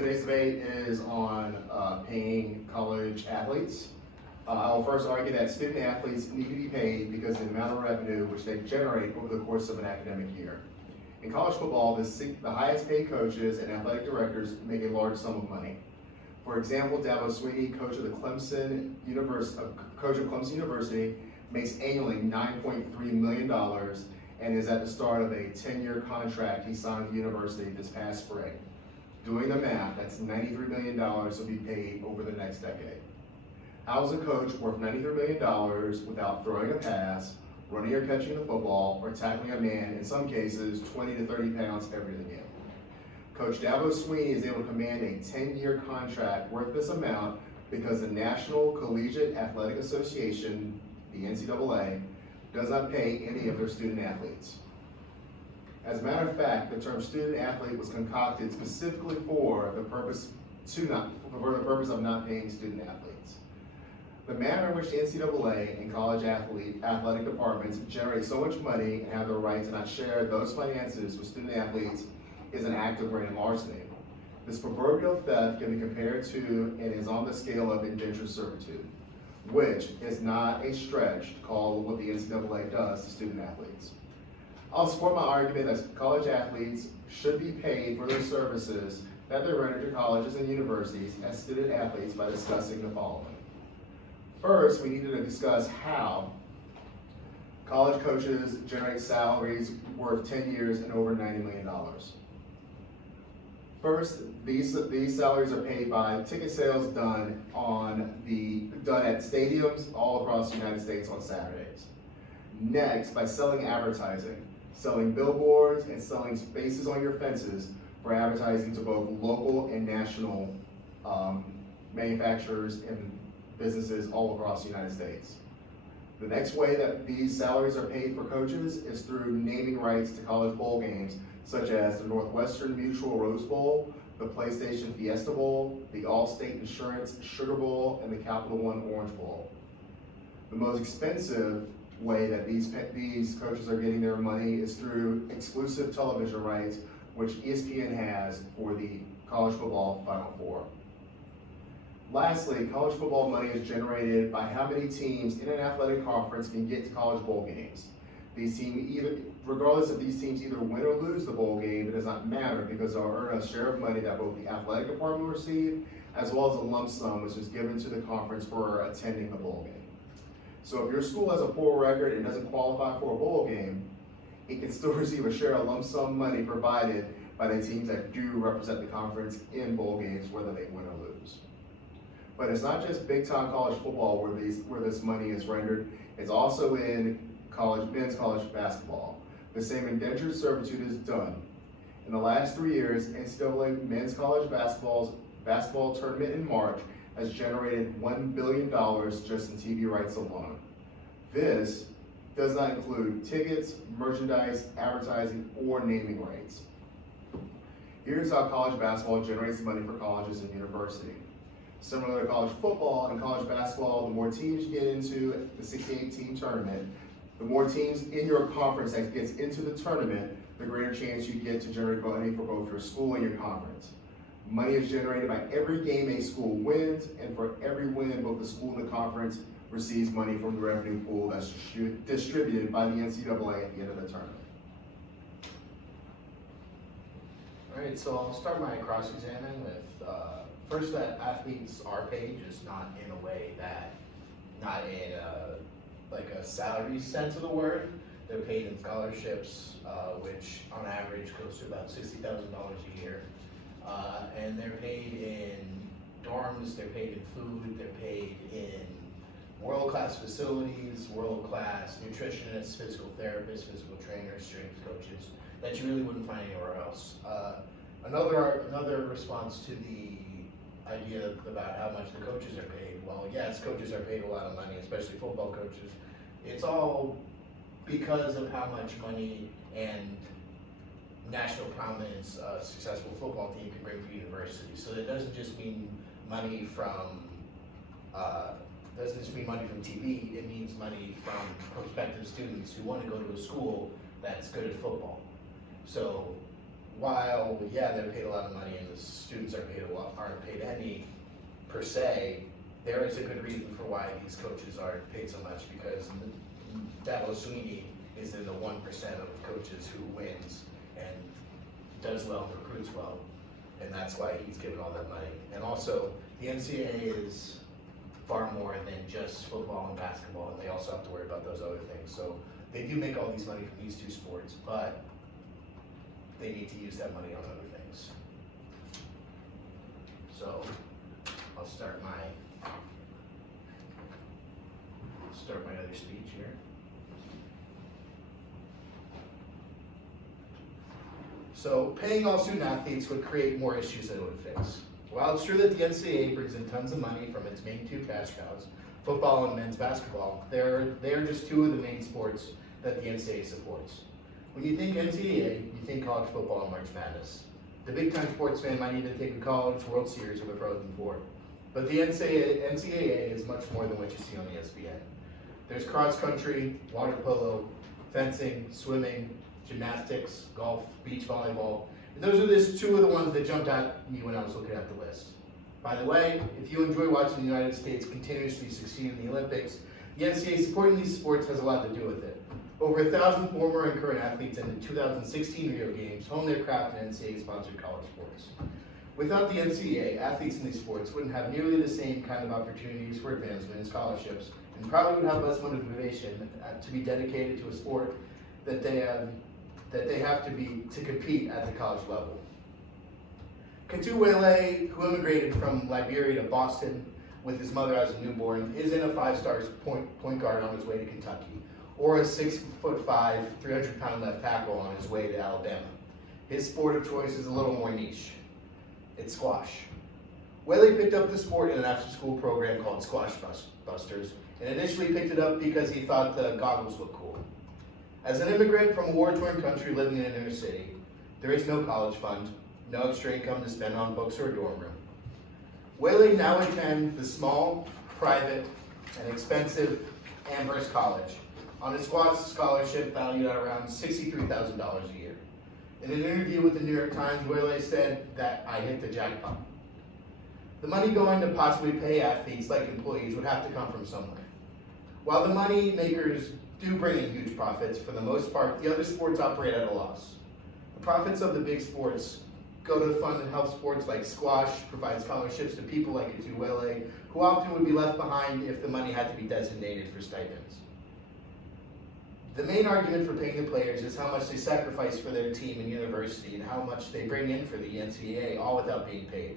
Today's debate is on paying college athletes. I will first argue that student athletes need to be paid because of the amount of revenue which they generate over the course of an academic year. In college football, the highest paid coaches and athletic directors make a large sum of money. For example, Dabo Swinney, coach of Clemson University, makes annually $9.3 million and is at the start of a 10-year contract he signed with the university this past spring. Doing the math, that's $93 million will be paid over the next decade. How is a coach worth $93 million without throwing a pass, running or catching the football, or tackling a man, in some cases, 20 to 30 pounds every other game? Coach Dabo Swinney is able to command a 10-year contract worth this amount because the National Collegiate Athletic Association, the NCAA, does not pay any of their student athletes. As a matter of fact, the term student athlete was concocted specifically for the purpose of not paying student athletes. The manner in which the NCAA and college athletic departments generate so much money and have the right to not share those finances with student athletes is an act of grand larceny. This proverbial theft can be compared to and is on the scale of indentured servitude, which is not a stretch to call what the NCAA does to student athletes. I'll support my argument that college athletes should be paid for their services that they render to colleges and universities as student athletes by discussing the following. First, we need to discuss how college coaches generate salaries worth 10 years and over $90 million. First, these salaries are paid by ticket sales done at stadiums all across the United States on Saturdays. Next, by selling advertising, selling billboards and selling spaces on your fences for advertising to both local and national manufacturers and businesses all across the United States. The next way that these salaries are paid for coaches is through naming rights to college bowl games, such as the Northwestern Mutual Rose Bowl, the PlayStation Fiesta Bowl, the Allstate Insurance Sugar Bowl, and the Capital One Orange Bowl. The most expensive way that these coaches are getting their money is through exclusive television rights, which ESPN has for the college football Final Four. Lastly, college football money is generated by how many teams in an athletic conference can get to college bowl games. Regardless if these teams either win or lose the bowl game, it does not matter because they'll earn a share of money that both the athletic department will receive, as well as a lump sum which is given to the conference for attending the bowl game. So if your school has a poor record and doesn't qualify for a bowl game, it can still receive a share of lump sum money provided by the teams that do represent the conference in bowl games, whether they win or lose. But it's not just big-time college football where this money is rendered. It's also in men's college basketball. The same indentured servitude is done. In the last 3 years, NCAA men's college basketball tournament in March has generated $1 billion just in TV rights alone. This does not include tickets, merchandise, advertising, or naming rights. Here's how college basketball generates money for colleges and universities. Similar to college football and college basketball, the more teams you get into the 68-team tournament, the more teams in your conference that gets into the tournament, the greater chance you get to generate money for both your school and your conference. Money is generated by every game a school wins, and for every win, both the school and the conference receives money from the revenue pool that's distributed by the NCAA at the end of the tournament. All right, so I'll start my cross-examine with first, that athletes are paid, just not in a way that, not in like a salary sense of the word. They're paid in scholarships, which on average goes to about $60,000 a year. And they're paid in dorms, they're paid in food, they're paid in world-class facilities, world-class nutritionists, physical therapists, physical trainers, strength coaches, that you really wouldn't find anywhere else. Another response to the idea about how much the coaches are paid. Well, yes, coaches are paid a lot of money, especially football coaches. It's all because of how much money and national prominence a successful football team can bring for universities. So it doesn't just mean money from TV. It means money from prospective students who want to go to a school that's good at football. So while, yeah, they're paid a lot of money and the students aren't paid any per se, there is a good reason for why these coaches are paid so much, because Dabo Swinney is in the 1% of coaches who wins and does well and recruits well, and that's why he's given all that money. And also, the NCAA is far more than just football and basketball, and they also have to worry about those other things. So they do make all these money from these two sports, but they need to use that money on other things. So I'll start my other speech here. So paying all student athletes would create more issues than it would fix. While it's true that the NCAA brings in tons of money from its main two cash cows, football and men's basketball, they're just two of the main sports that the NCAA supports. When you think NCAA, you think college football and March Madness. The big-time sports fan might even think of college, World Series, or the Frozen Four. But the NCAA is much more than what you see on ESPN. There's cross-country, water polo, fencing, swimming, gymnastics, golf, beach volleyball. And those are just two of the ones that jumped at me when I was looking at the list. By the way, if you enjoy watching the United States continuously succeed in the Olympics, the NCAA supporting these sports has a lot to do with it. Over 1,000 former and current athletes in the 2016 Rio Games honed their craft in NCAA-sponsored college sports. Without the NCAA, athletes in these sports wouldn't have nearly the same kind of opportunities for advancement and scholarships, and probably would have less motivation to be dedicated to a sport that they have to compete at the college level. Katuwele, who immigrated from Liberia to Boston with his mother as a newborn, isn't a 5-star point guard on his way to Kentucky, or a 6'5", 300-pound left tackle on his way to Alabama. His sport of choice is a little more niche. It's squash. Whaley picked up the sport in an after-school program called Squash Busters, and initially picked it up because he thought the goggles looked cool. As an immigrant from a war-torn country living in an inner city, there is no college fund, no extra income to spend on books or a dorm room. Whaley now attends the small, private, and expensive Amherst College on a squash scholarship valued at around $63,000 a year. In an interview with the New York Times, Whaley said that I hit the jackpot. The money going to possibly pay athletes like employees would have to come from somewhere. While the money makers do bring in huge profits, for the most part, the other sports operate at a loss. The profits of the big sports go to fund and help sports like squash, provide scholarships to people like Katuwele, who often would be left behind if the money had to be designated for stipends. The main argument for paying the players is how much they sacrifice for their team and university and how much they bring in for the NCAA, all without being paid.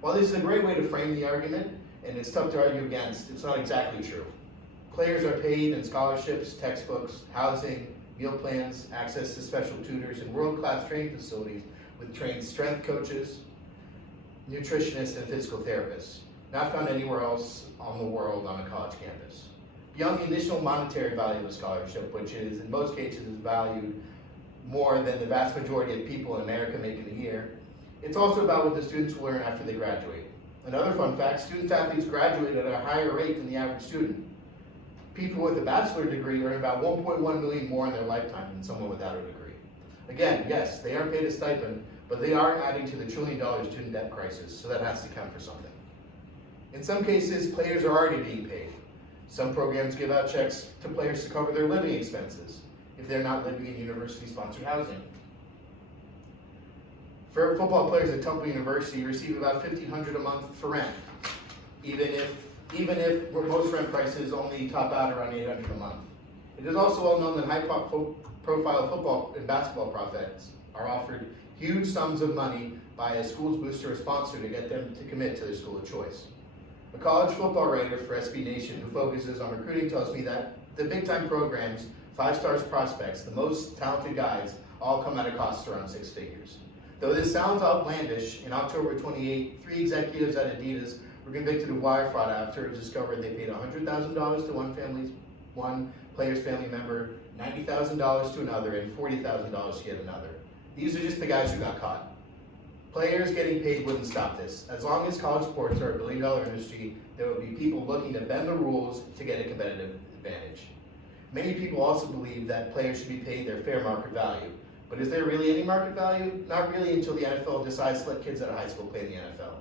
While this is a great way to frame the argument, and it's tough to argue against, it's not exactly true. Players are paid in scholarships, textbooks, housing, meal plans, access to special tutors, and world-class training facilities with trained strength coaches, nutritionists, and physical therapists, not found anywhere else on the world on a college campus. Beyond the initial monetary value of a scholarship, which is in most cases is valued more than the vast majority of people in America make in a year, it's also about what the students will learn after they graduate. Another fun fact, student athletes graduate at a higher rate than the average student. People with a bachelor degree earn about 1.1 million more in their lifetime than someone without a degree. Again, yes, they aren't paid a stipend, but they are adding to the $1 trillion student debt crisis, so that has to count for something. In some cases, players are already being paid. Some programs give out checks to players to cover their living expenses if they're not living in university-sponsored housing. For football players at Temple University receive about $1,500 a month for rent, even if most rent prices only top out around $800 a month. It is also well known that high-profile football and basketball prospects are offered huge sums of money by a school's booster or sponsor to get them to commit to their school of choice. A college football writer for SB Nation who focuses on recruiting tells me that the big-time programs, 5-star prospects, the most talented guys, all come at a cost around 6 figures. Though this sounds outlandish, in October 28, 3 executives at Adidas were convicted of wire fraud after it was discovered they paid $100,000 to one player's family member, $90,000 to another, and $40,000 to yet another. These are just the guys who got caught. Players getting paid wouldn't stop this. As long as college sports are a billion-dollar industry, there will be people looking to bend the rules to get a competitive advantage. Many people also believe that players should be paid their fair market value, But is there really any market value? Not really until the NFL decides to let kids out of high school play in the NFL.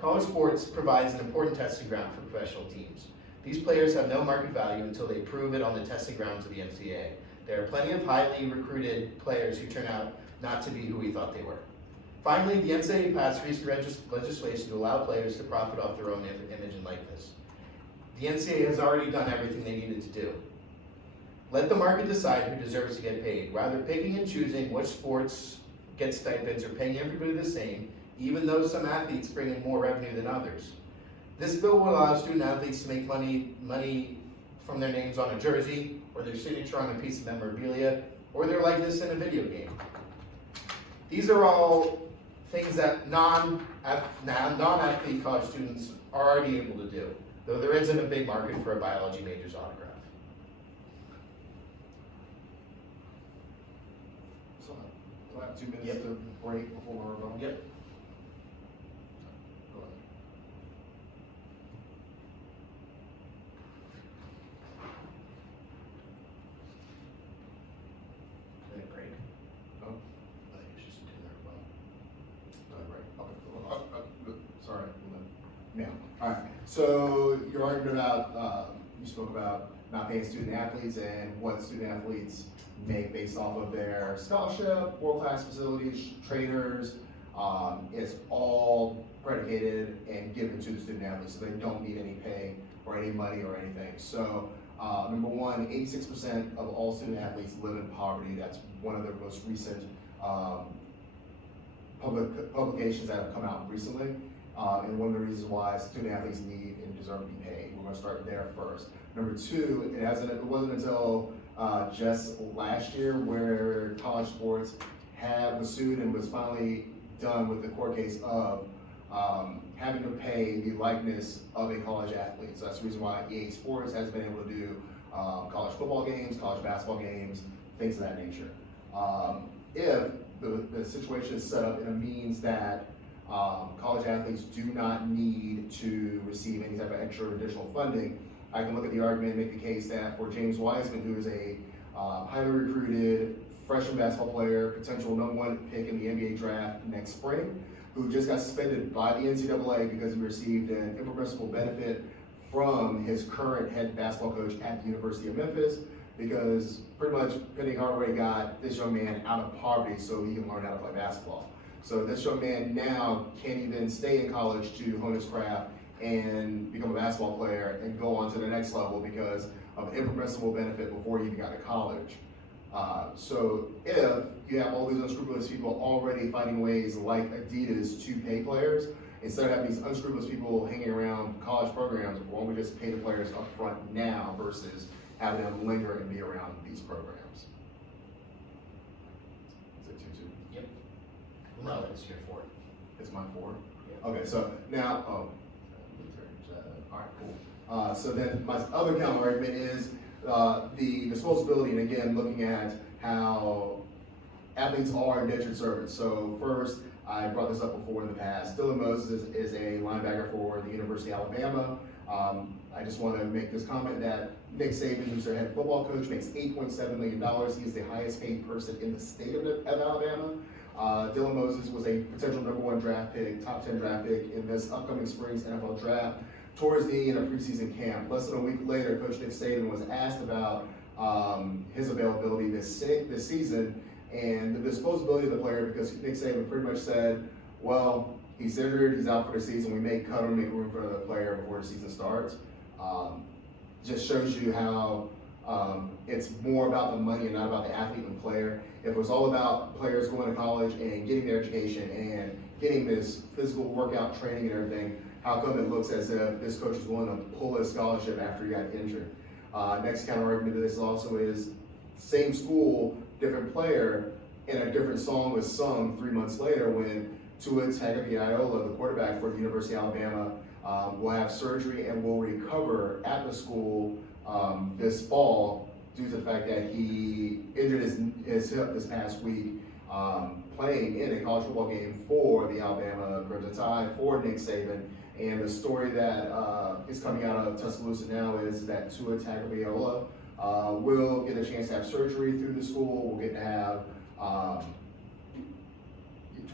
College sports provides an important testing ground for professional teams. These players have no market value until they prove it on the testing grounds of the NCAA. There are plenty of highly recruited players who turn out not to be who we thought they were. Finally, the NCAA passed recent legislation to allow players to profit off their own image and likeness. The NCAA has already done everything they needed to do. Let the market decide who deserves to get paid. Rather picking and choosing which sports get stipends or paying everybody the same, even though some athletes bring in more revenue than others. This bill will allow student athletes to make money from their names on a jersey, or their signature on a piece of memorabilia, or their likeness in a video game. These are all things that non-athlete college students are already able to do, though there isn't a big market for a biology major's autograph. So I have 2 minutes Yep. to break before we're going. Yep. Go ahead. Break. Oh. I think it's just doing their well. Right. Okay. Sorry. Now, all right. So your argument about you spoke about not paying student athletes and what student athletes make based off of their scholarship, world-class facilities, trainers. It's all predicated and given to the student athletes, so they don't need any pay or any money or anything. So number one, 86% of all student athletes live in poverty. That's one of the most recent publications that have come out recently. And one of the reasons why student athletes need and deserve to be paid. We're going to start there first. Number two, it wasn't until just last year where college sports was sued and was finally done with the court case of having to pay the likeness of a college athlete. So that's the reason why EA Sports has been able to do college football games, college basketball games, things of that nature. If the situation is set up in a means that college athletes do not need to receive any type of extra additional funding, I can look at the argument and make the case that for James Wiseman, who is a highly recruited freshman basketball player, potential #1 pick in the NBA draft next spring, who just got suspended by the NCAA because he received an impermissible benefit from his current head basketball coach at the University of Memphis, because pretty much Penny Hardaway got this young man out of poverty so he can learn how to play basketball. So this young man now can't even stay in college to hone his craft and become a basketball player and go on to the next level because of impermissible benefit before he even got to college. So if you have all these unscrupulous people already finding ways like Adidas to pay players, instead of having these unscrupulous people hanging around college programs, why don't we just pay the players up front now versus having them linger and be around these programs? Is it 2-2? Yep. No, it's your 4. It's my 4? Yeah. Okay, so now, all right, cool. So then my other counter argument is the disposability, and again, looking at how athletes are indentured servants. So first, I brought this up before in the past. Dylan Moses is a linebacker for the University of Alabama. I just want to make this comment that Nick Saban, who's their head football coach, makes $8.7 million. He is the highest paid person in the state of Alabama. Dylan Moses was a potential #1 draft pick, top 10 draft pick in this upcoming spring's NFL draft. Towards the end of preseason camp, less than a week later, Coach Nick Saban was asked about his availability this season and the disposability of the player, because Nick Saban pretty much said, well, he's injured, he's out for the season, we may cut him, make room for another player before the season starts. Just shows you how it's more about the money and not about the athlete and player. If it was all about players going to college and getting their education and getting this physical workout training and everything, how come it looks as if this coach is willing to pull his scholarship after he got injured? Next counter argument to this also is same school, different player, and a different song was sung 3 months later when Tua Tagovailoa, the quarterback for the University of Alabama, will have surgery and will recover at the school this fall due to the fact that he injured his hip this past week playing in a college football game for the Alabama Crimson Tide for Nick Saban. And the story that is coming out of Tuscaloosa now is that Tua Tagovailoa will get a chance to have surgery through the school. We'll get to have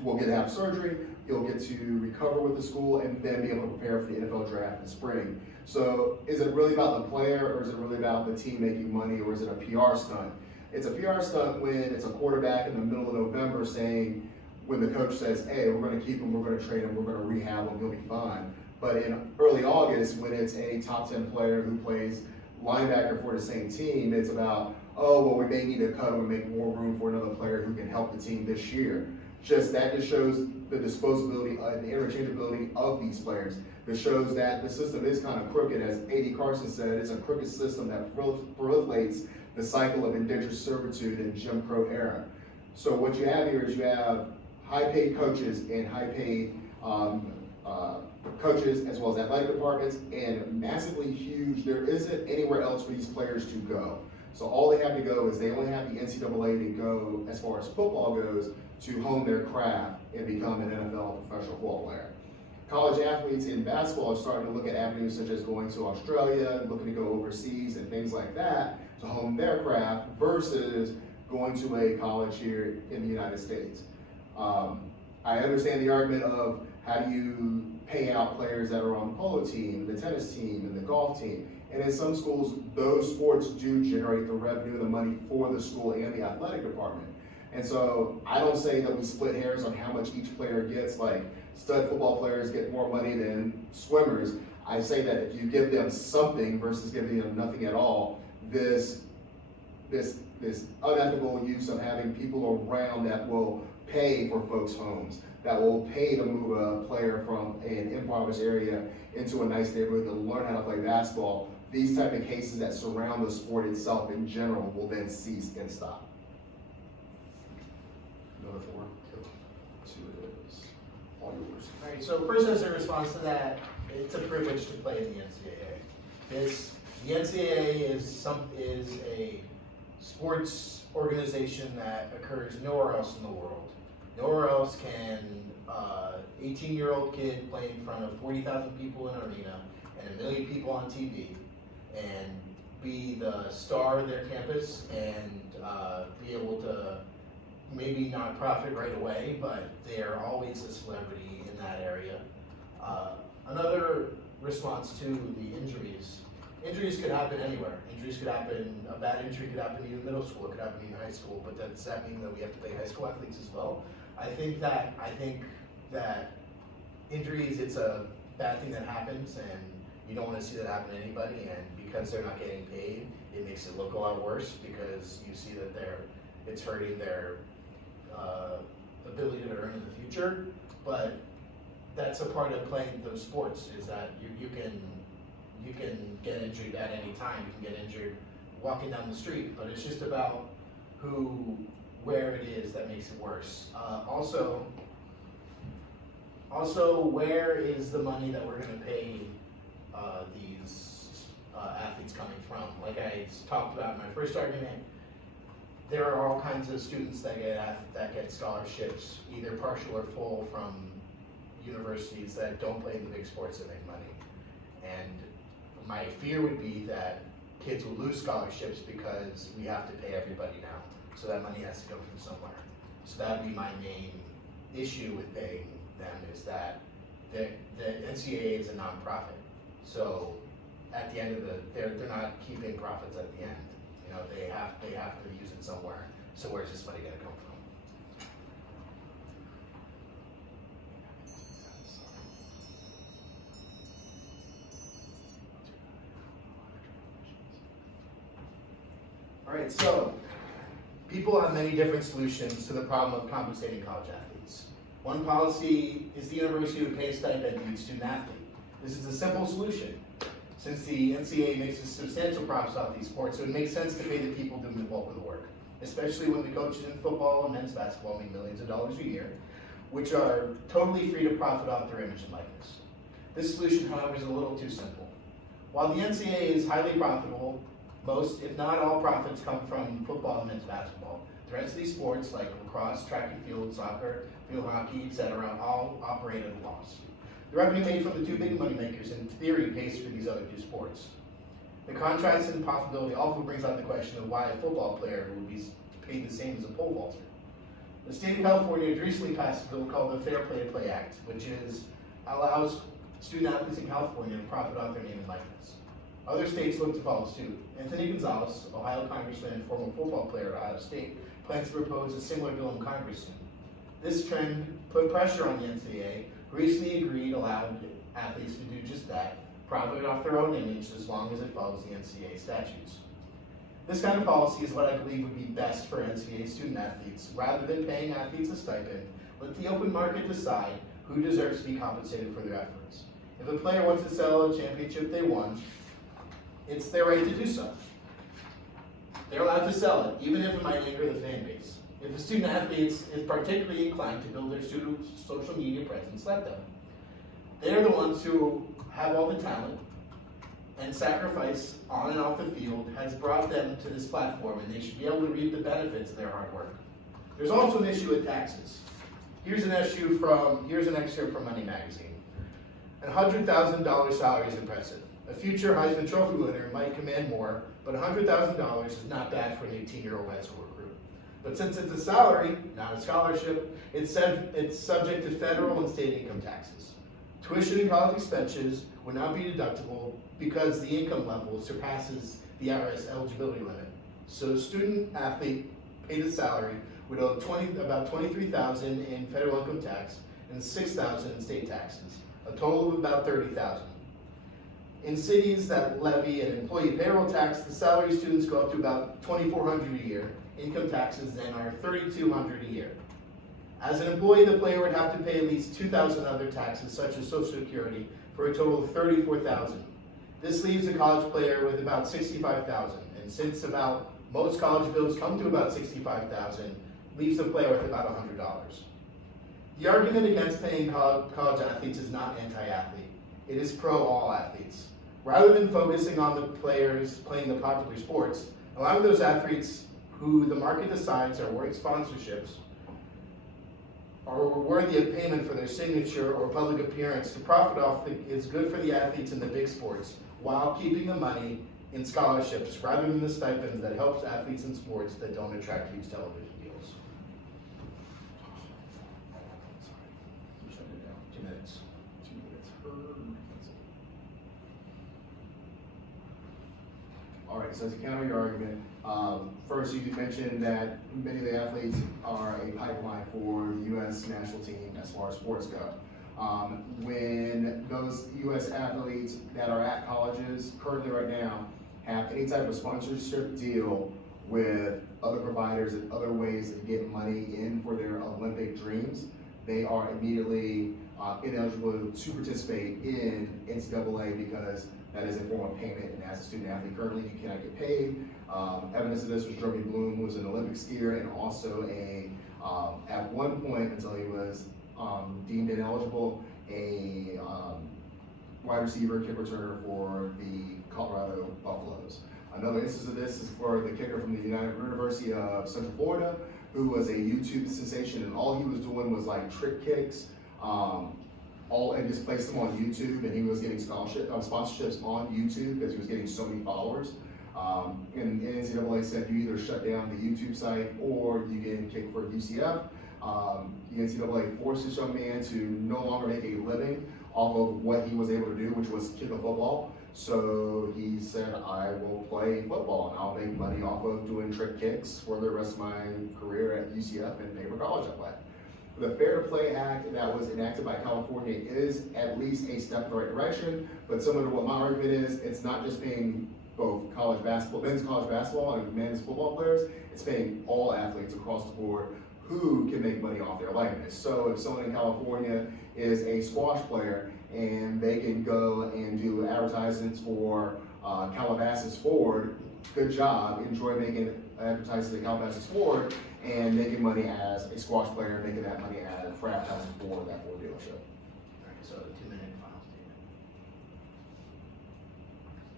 will get to have surgery, he'll get to recover with the school, and then be able to prepare for the NFL draft in the spring. So is it really about the player, or is it really about the team making money, or is it a PR stunt? It's a PR stunt when it's a quarterback in the middle of November saying, when the coach says, hey, we're gonna keep him, we're gonna train him, we're gonna rehab him, he'll be fine. But in early August, when it's a top 10 player who plays linebacker for the same team, it's about, oh, well, we may need to cut him and make more room for another player who can help the team this year. That just shows the disposability and the interchangeability of these players. That shows that the system is kind of crooked. As A.D. Carson said, it's a crooked system that proliferates the cycle of indentured servitude in Jim Crow era. So what you have here is you have high-paid coaches and high-paid coaches, as well as athletic departments, and massively huge. There isn't anywhere else for these players to go. So all they have to go is they only have the NCAA to go, as far as football goes, to hone their craft and become an NFL professional football player. College athletes in basketball are starting to look at avenues such as going to Australia, looking to go overseas and things like that to hone their craft versus going to a college here in the United States. I understand the argument of how do you pay out players that are on the polo team, the tennis team, and the golf team. And in some schools, those sports do generate the revenue and the money for the school and the athletic department. And so I don't say that we split hairs on how much each player gets, like stud football players get more money than swimmers. I say that if you give them something versus giving them nothing at all, this unethical use of having people around that will pay for folks' homes, that will pay to move a player from an impoverished area into a nice neighborhood to learn how to play basketball, these type of cases that surround the sport itself in general will then cease and stop. Another 4, 2 it is. All yours. All right, so first as a response to that, it's a privilege to play in the NCAA. The NCAA is a sports organization that occurs nowhere else in the world. Nowhere else can 18-year-old kid play in front of 40,000 people in an arena and 1 million people on TV and be the star of their campus and be able to maybe not profit right away, but they're always a celebrity in that area. Another response to the injuries. Injuries could happen anywhere. Injuries could happen, a bad injury could happen in middle school, it could happen in high school, but does that mean that we have to pay high school athletes as well? I think that injuries, it's a bad thing that happens, and you don't want to see that happen to anybody, and because they're not getting paid, it makes it look a lot worse because you see that it's hurting their ability to earn in the future. But that's a part of playing those sports, is that you can get injured at any time. You can get injured walking down the street, but it's just about where it is that makes it worse. Also, where is the money that we're going to pay these athletes coming from? Like I talked about in my first argument, there are all kinds of students that get scholarships, either partial or full, from universities that don't play in the big sports that make money. And my fear would be that kids will lose scholarships because we have to pay everybody now. So that money has to go from somewhere. So that would be my main issue with paying them, is that the NCAA is a nonprofit. So at the end of they're not keeping profits at the end. You know, they have to use it somewhere. So where's this money gonna come from? All right, so people have many different solutions to the problem of compensating college athletes. One policy is the university would pay a stipend to each student athlete. This is a simple solution. Since the NCAA makes a substantial profits off these sports, it would make sense to pay the people doing the bulk of the work, especially when the coaches in football and men's basketball make millions of dollars a year, which are totally free to profit off their image and likeness. This solution, however, is a little too simple. While the NCAA is highly profitable, most, if not all, profits come from football and men's basketball. The rest of these sports, like lacrosse, track and field, soccer, field hockey, etc., all operate at a loss. The revenue made from the two big moneymakers, in theory, pays for these other two sports. The contrast and profitability also brings out the question of why a football player would be paid the same as a pole vaulter. The state of California has recently passed a bill called the Fair Play to Play Act, which allows student athletes in California to profit off their name and likeness. Other states look to follow suit. Anthony Gonzalez, Ohio congressman and former football player at Ohio State, plans to propose a similar bill in Congress soon. This trend put pressure on the NCAA, who recently allowed athletes to do just that, profit off their own image as long as it follows the NCAA statutes. This kind of policy is what I believe would be best for NCAA student athletes. Rather than paying athletes a stipend, let the open market decide who deserves to be compensated for their efforts. If a player wants to sell a championship they won, it's their right to do so. They're allowed to sell it, even if it might anger the fan base. If a student athlete is particularly inclined to build their social media presence, let them. They're the ones who have all the talent, and sacrifice on and off the field has brought them to this platform, and they should be able to reap the benefits of their hard work. There's also an issue with taxes. Here's an excerpt from Money Magazine. A $100,000 salary is impressive. A future Heisman Trophy winner might command more, but $100,000 is not bad for an 18-year-old high school recruit. But since it's a salary, not a scholarship, it's subject to federal and state income taxes. Tuition and college expenses would not be deductible because the income level surpasses the IRS eligibility limit. So a student athlete paid a salary would owe about $23,000 in federal income tax and $6,000 in state taxes, a total of about $30,000. In cities that levy an employee payroll tax, the salary students go up to about $2,400 a year. Income taxes then are $3,200 a year. As an employee, the player would have to pay at least 2,000 other taxes, such as Social Security, for a total of $34,000. This leaves a college player with about $65,000, and since most college bills come to about $65,000, leaves the player with about $100. The argument against paying college athletes is not anti-athlete. It is pro all athletes. Rather than focusing on the players playing the popular sports, allowing those athletes who the market decides are worth sponsorships or worthy of payment for their signature or public appearance to profit off is good for the athletes in the big sports, while keeping the money in scholarships rather than the stipends that helps athletes in sports that don't attract huge television deals. 2 minutes. 2 minutes. All right, so to counter your argument, first you mentioned that many of the athletes are a pipeline for the U.S. national team as far as sports go. When those U.S. athletes that are at colleges currently right now have any type of sponsorship deal with other providers and other ways to get money in for their Olympic dreams, they are immediately ineligible to participate in NCAA because that is a form of payment, and as a student athlete currently you cannot get paid. Evidence of this was Jeremy Bloom, who was an Olympic skier and also at one point until he was deemed ineligible, a wide receiver, kick returner for the Colorado Buffaloes. Another instance of this is for the kicker from the University of Central Florida, who was a YouTube sensation, and all he was doing was like trick kicks, and just placed them on YouTube, and he was getting sponsorships on YouTube because he was getting so many followers. And NCAA said you either shut down the YouTube site or you get kicked for UCF. The NCAA forced this young man to no longer make a living off of what he was able to do, which was kick a football. So he said, I will play football and I'll make money off of doing trick kicks for the rest of my career at UCF and pay for college I play. The Fair Play Act that was enacted by California is at least a step in the right direction, but similar to what my argument is, it's not just paying both college basketball, men's college basketball and men's football players, it's paying all athletes across the board who can make money off their likeness. So if someone in California is a squash player and they can go and do advertisements for Calabasas Ford, good job, enjoy making advertising at Calabasas Ford and making money as a squash player, making that money for advertising for that Ford dealership. All right, so 2-minute final statement.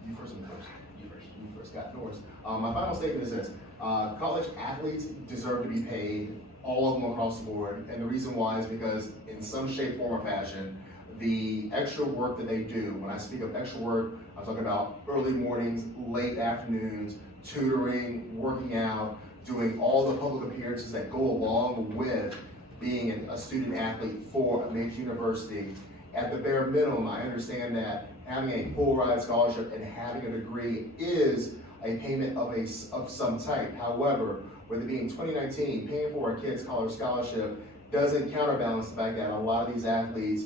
You first. You first, Scott Norris. My final statement is this. College athletes deserve to be paid, all of them across the board, and the reason why is because in some shape, form, or fashion, the extra work that they do, when I speak of extra work, I'm talking about early mornings, late afternoons, tutoring, working out, doing all the public appearances that go along with being a student athlete for a major university. At the bare minimum, I understand that having a full ride scholarship and having a degree is a payment of some type. However, with it being 2019, paying for a kid's college scholarship doesn't counterbalance the fact that a lot of these athletes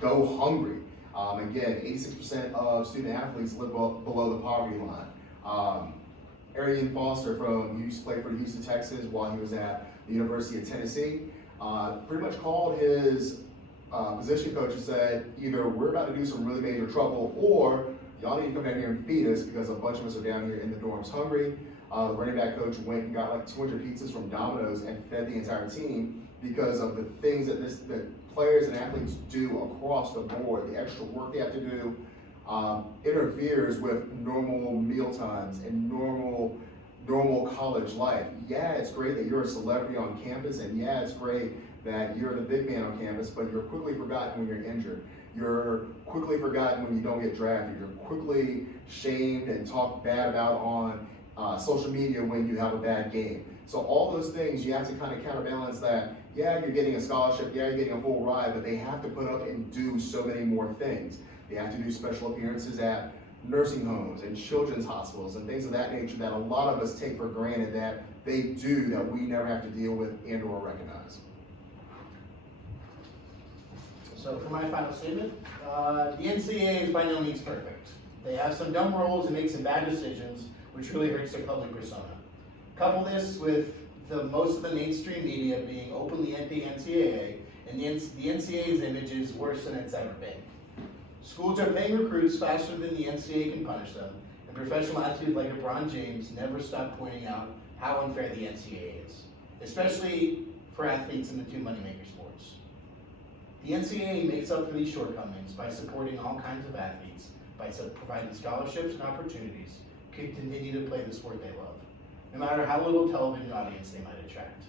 go hungry. Again, 86% of student athletes live below the poverty line. Arian Foster who used to play for Houston, Texas while he was at the University of Tennessee, pretty much called his position coach and said, either we're about to do some really major trouble or y'all need to come down here and feed us because a bunch of us are down here in the dorms hungry. The running back coach went and got like 200 pizzas from Domino's and fed the entire team because of the things that players and athletes do across the board. The extra work they have to do interferes with normal meal times and normal college life. Yeah, it's great that you're a celebrity on campus, and yeah, it's great that you're the big man on campus, but you're quickly forgotten when you're injured. You're quickly forgotten when you don't get drafted. You're quickly shamed and talked bad about on social media when you have a bad game. So all those things, you have to kind of counterbalance that. Yeah, you're getting a scholarship, yeah, you're getting a full ride, but they have to put up and do so many more things. They have to do special appearances at nursing homes and children's hospitals and things of that nature that a lot of us take for granted that they do, that we never have to deal with and or recognize. So for my final statement, the NCAA is by no means perfect. They have some dumb rules and make some bad decisions, which really hurts their public persona. Couple this with most of the mainstream media being openly anti-NCAA, and the NCAA's image is worse than it's ever been. Schools are paying recruits faster than the NCAA can punish them, and professional athletes like LeBron James never stop pointing out how unfair the NCAA is, especially for athletes in the two moneymaker sports. The NCAA makes up for these shortcomings by supporting all kinds of athletes, by providing scholarships and opportunities to continue to play the sport they love, no matter how little television audience they might attract.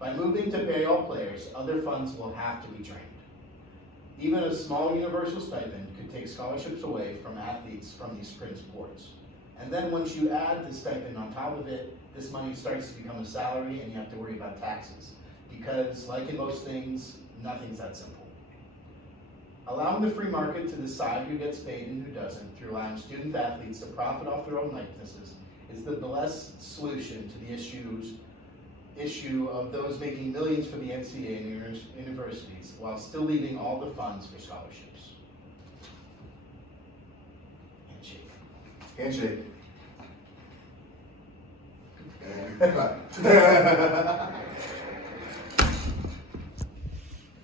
By moving to pay all players, other funds will have to be drained. Even a small universal stipend could take scholarships away from athletes from these fringe sports. And then once you add the stipend on top of it, this money starts to become a salary and you have to worry about taxes. Because like in most things, nothing's that simple. Allowing the free market to decide who gets paid and who doesn't, through allowing student athletes to profit off their own likenesses, is the best solution to the issue of those making millions for the NCAA and universities while still leaving all the funds for scholarships. Handshake. And cut.